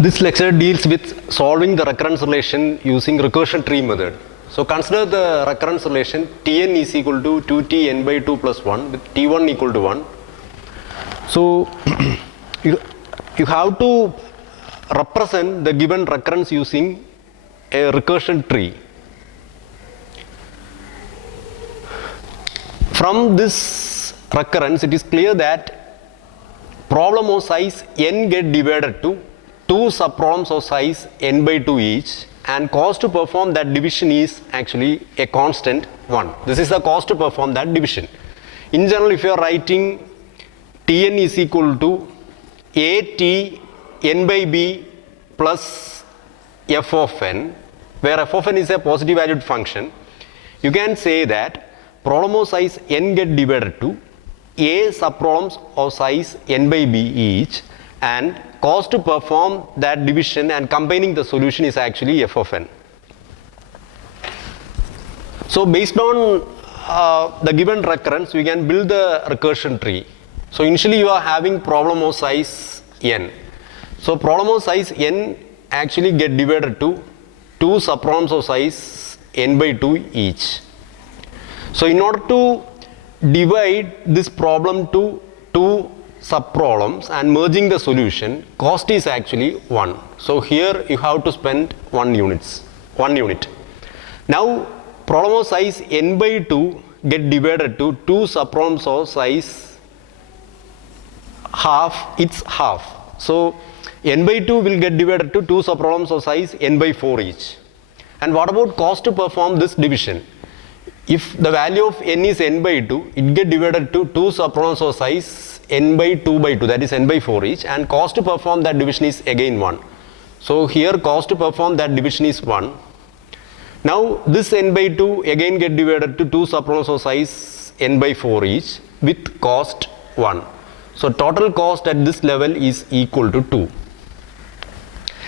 This lecture deals with solving the recurrence relation using recursion tree method. So consider the recurrence relation Tn is equal to 2Tn by 2 plus 1 with T1 equal to 1. So you have to represent the given recurrence using a recursion tree. From this recurrence, it is clear that problem of size n get divided to two subproblems of size n by 2 each, and cost to perform that division is actually a constant 1. This is the cost to perform that division. In general, if you are writing Tn is equal to At n by b plus f of n, where f of n is a positive valued function, you can say that problem of size n get divided to a subproblems of size n by b each, and cost to perform that division and combining the solution is actually f of n. So based on the given recurrence, we can build the recursion tree. So initially you are having problem of size n. So problem of size n actually get divided to two subproblems of size n by 2 each. So in order to divide this problem to two subproblems and merging the solution, cost is actually 1. So here you have to spend 1 unit. Now problem of size n by 2 get divided to two subproblems of size half. So n by 2 will get divided to two subproblems of size n by 4 each. And what about cost to perform this division? If the value of n is n by 2, it get divided to two subproblems of size n by 2 by 2, that is n by 4 each, and cost to perform that division is again 1. So here cost to perform that division is 1. Now this n by 2 again get divided to two subproblems of size n by 4 each with cost 1. So total cost at this level is equal to 2.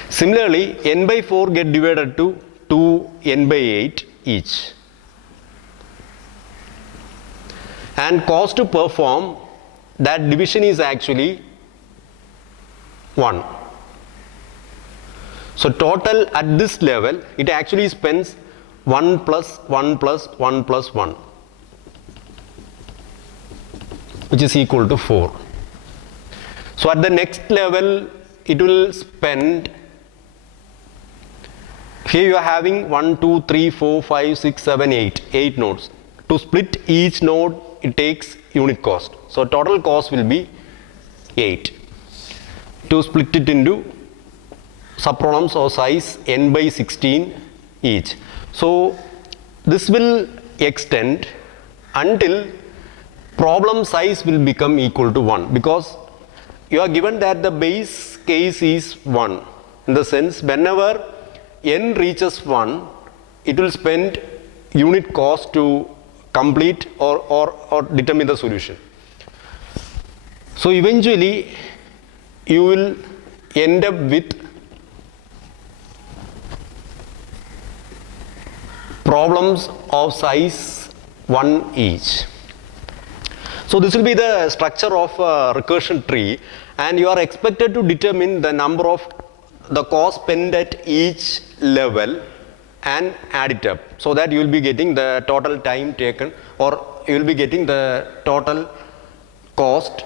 Similarly, n by 4 get divided to 2n by 8 each. And cost to perform that division is actually 1. So total at this level, it actually spends 1 plus 1 plus 1 plus 1, which is equal to 4. So at the next level, it will spend, here you are having 1, 2, 3, 4, 5, 6, 7, 8 nodes. To split each node, it takes unit cost. So total cost will be 8. To split it into subproblems of size n by 16 each. So this will extend until problem size will become equal to 1, because you are given that the base case is 1. In the sense, whenever n reaches 1, it will spend unit cost to complete or determine the solution. So eventually you will end up with problems of size 1 each. So this will be the structure of a recursion tree, and you are expected to determine the number of the cost spent at each level and add it up, so that you will be getting the total time taken, or you will be getting the total cost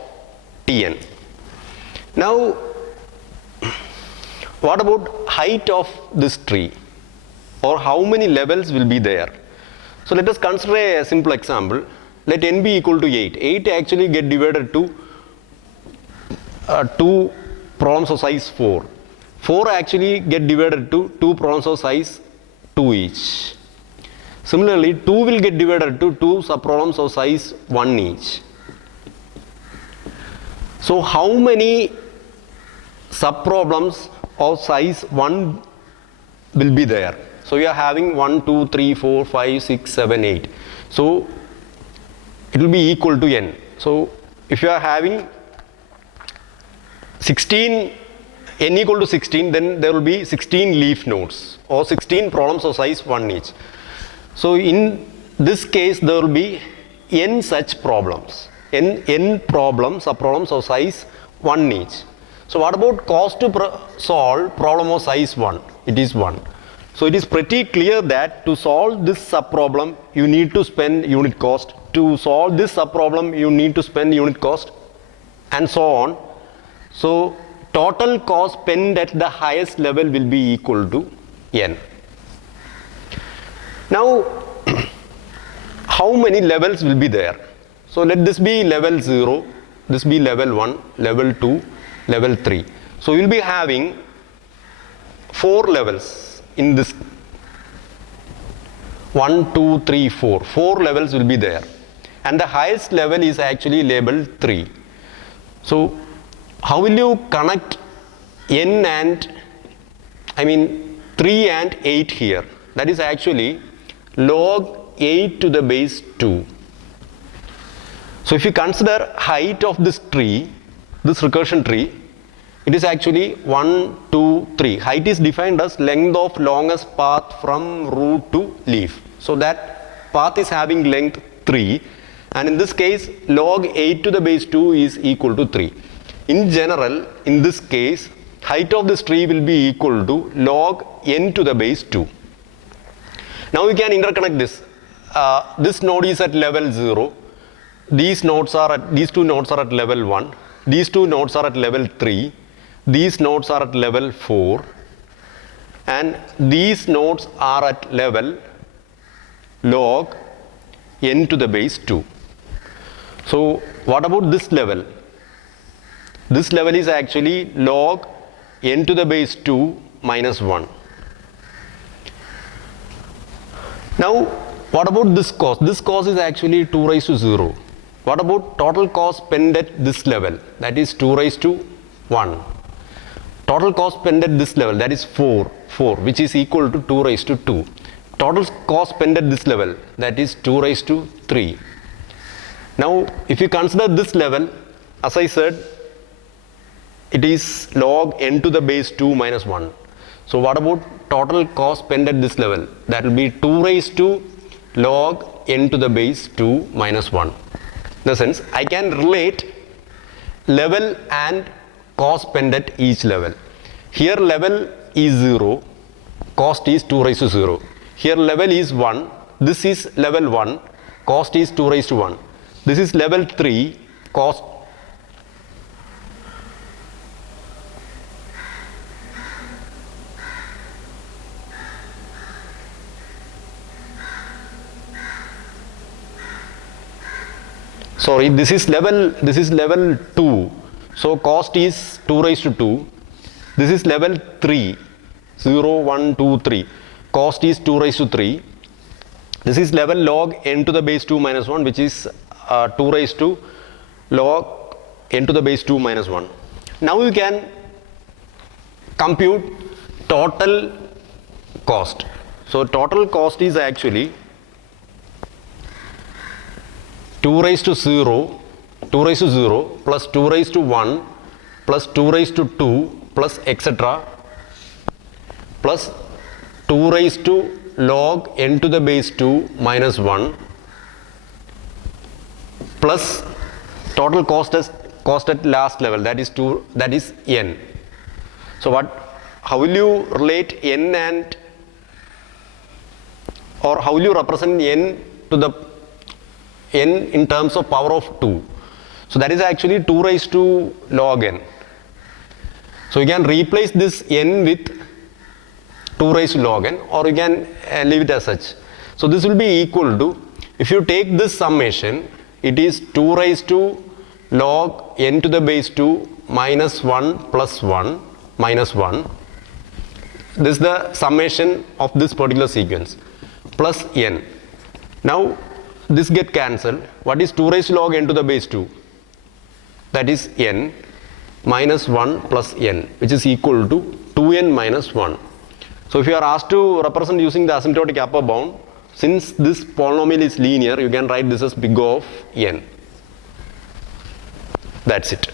Tn. Now what about height of this tree, or how many levels will be there? So let us consider a simple example. Let n be equal to 8. 8 actually get divided to two problems of size 4. 4 actually get divided to two problems of size 2 each. Similarly, 2 will get divided to two subproblems of size 1 each. So how many subproblems of size 1 will be there? So you are having 1, 2, 3, 4, 5, 6, 7, 8. So it will be equal to n. So if you are having 16, n equal to 16, then there will be 16 leaf nodes, or 16 problems of size 1 each. So in this case, there will be n such problems, n problems, subproblems of size 1 each. So what about cost to solve problem of size 1? It is 1. So it is pretty clear that to solve this subproblem, you need to spend unit cost. To solve this subproblem, you need to spend unit cost, and so on. So total cost spent at the highest level will be equal to n. Now, how many levels will be there? So let this be level 0, this be level 1, level 2, level 3. So we will be having 4 levels in this 1, 2, 3, 4. 4 levels will be there. And the highest level is actually labeled 3. So how will you connect n and 3 and 8 here? That is actually log 8 to the base 2. So if you consider height of this tree, this recursion tree, it is actually 1, 2, 3. Height is defined as length of longest path from root to leaf. So that path is having length 3, and in this case log 8 to the base 2 is equal to 3. In general, in this case, height of this tree will be equal to log n to the base 2. Now we can interconnect this. This node is at level 0. These two nodes are at level 1. These two nodes are at level 3. These nodes are at level 4. And these nodes are at level log n to the base 2. So what about this level? This level is actually log n to the base 2 minus 1. Now what about this cost? This cost is actually 2 raised to 0. What about total cost spent at this level? That is 2 raised to 1. Total cost spent at this level, that is 4, which is equal to 2 raised to 2. Total cost spent at this level, that is 2 raised to 3. Now if you consider this level, as I said, it is log n to the base 2 minus 1. So what about total cost spent at this level? That will be 2 raised to log n to the base 2 minus 1. In the sense, I can relate level and cost spent at each level. Here level is 0, cost is 2 raised to 0. Here level is 1, this is level 1, cost is 2 raised to 1. This is level 3, cost this is level 2. So cost is 2 raised to 2. This is level 3, 0, 1, 2, 3. Cost is 2 raised to 3. This is level log n to the base 2 minus 1, which is 2 raised to log n to the base 2 minus 1. Now you can compute total cost. So total cost is actually 2 raised to 0 plus 2 raised to 1 plus 2 raised to 2 plus etc. plus 2 raised to log n to the base 2 minus 1 plus total cost at last level, that is n. So how will you relate n or how will you represent n to the n in terms of power of 2? So that is actually 2 raised to log n. So you can replace this n with 2 raised to log n, or you can leave it as such. So this will be equal to, if you take this summation, it is 2 raised to log n to the base 2 minus 1 plus 1 minus 1. This is the summation of this particular sequence plus n. Now this get cancelled. What is 2 raised to log n to the base 2? That is n minus 1 plus n, which is equal to 2n minus 1. So if you are asked to represent using the asymptotic upper bound, since this polynomial is linear, you can write this as big O of n. That's it.